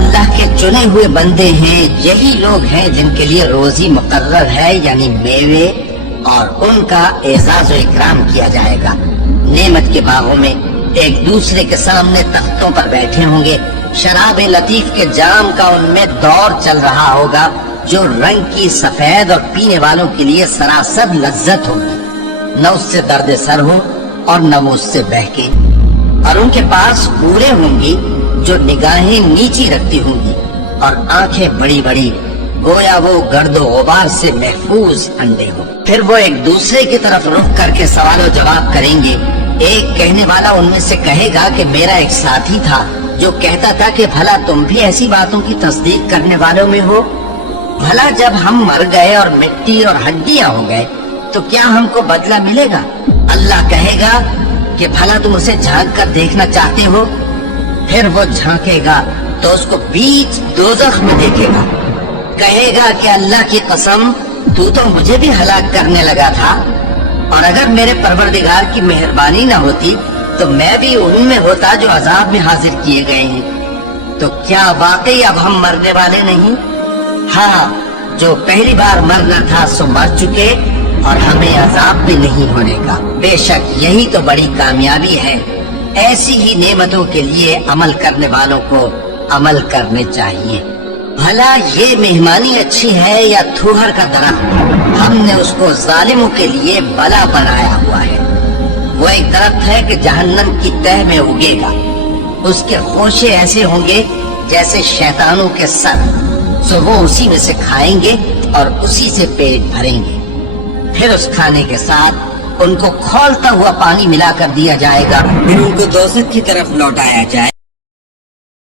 اللہ کے چنے ہوئے بندے ہیں، یہی لوگ ہیں جن کے لیے روزی مقرر ہے، یعنی میوے، اور ان کا اعزاز و اکرام کیا جائے گا۔ نعمت کے باغوں میں ایک دوسرے کے سامنے تختوں پر بیٹھے ہوں گے، شراب لطیف کے جام کا ان میں دور چل رہا ہوگا، جو رنگ کی سفید اور پینے والوں کے لیے سراسر لذت ہوگی، نہ اس سے درد سر ہو اور نہ وہ اس سے بہکے۔ اور ان کے پاس حوریں ہوں گی جو نگاہیں نیچی رکھتی ہوں گی اور آنکھیں بڑی بڑی، گویا وہ گرد و غبار سے محفوظ انڈے ہوں۔ پھر وہ ایک دوسرے کی طرف رخ کر کے سوال و جواب کریں گے۔ ایک کہنے والا ان میں سے کہے گا کہ میرا ایک ساتھی تھا جو کہتا تھا کہ بھلا تم بھی ایسی باتوں کی تصدیق کرنے والوں میں ہو؟ بھلا جب ہم مر گئے اور مٹی اور ہڈیاں ہو گئے تو کیا ہم کو بدلہ ملے گا؟ اللہ کہے گا کہ بھلا تم اسے جھانک کر دیکھنا چاہتے ہو؟ پھر وہ جھانکے گا تو اس کو بیچ دوزخ میں دیکھے گا، کہے گا کہ اللہ کی قسم تو مجھے بھی ہلاک کرنے لگا تھا، اور اگر میرے پروردگار کی مہربانی نہ ہوتی تو میں بھی ان میں ہوتا جو عذاب میں حاضر کیے گئے ہیں۔ تو کیا واقعی اب ہم مرنے والے نہیں؟ ہاں، جو پہلی بار مرنا تھا سو مر چکے، اور ہمیں عذاب بھی نہیں ہونے کا۔ بے شک یہی تو بڑی کامیابی ہے۔ ایسی ہی نعمتوں کے لیے عمل کرنے والوں کو عمل کرنے چاہیے۔ بھلا یہ مہمانی اچھی ہے یا تھوہر کا درخت؟ ہم نے اس کو ظالموں کے لیے بلا بنایا ہوا ہے۔ وہ ایک درخت ہے کہ جہنم کی تہ میں اگے گا، اس کے خوشے ایسے ہوں گے جیسے شیطانوں کے سر، سو وہ اسی میں سے کھائیں گے اور اسی سے پیٹ بھریں گے۔ پھر اس کھانے کے ساتھ ان کو کھولتا ہوا پانی ملا کر دیا جائے گا، پھر ان کو دوزخ کی طرف لوٹایا جائے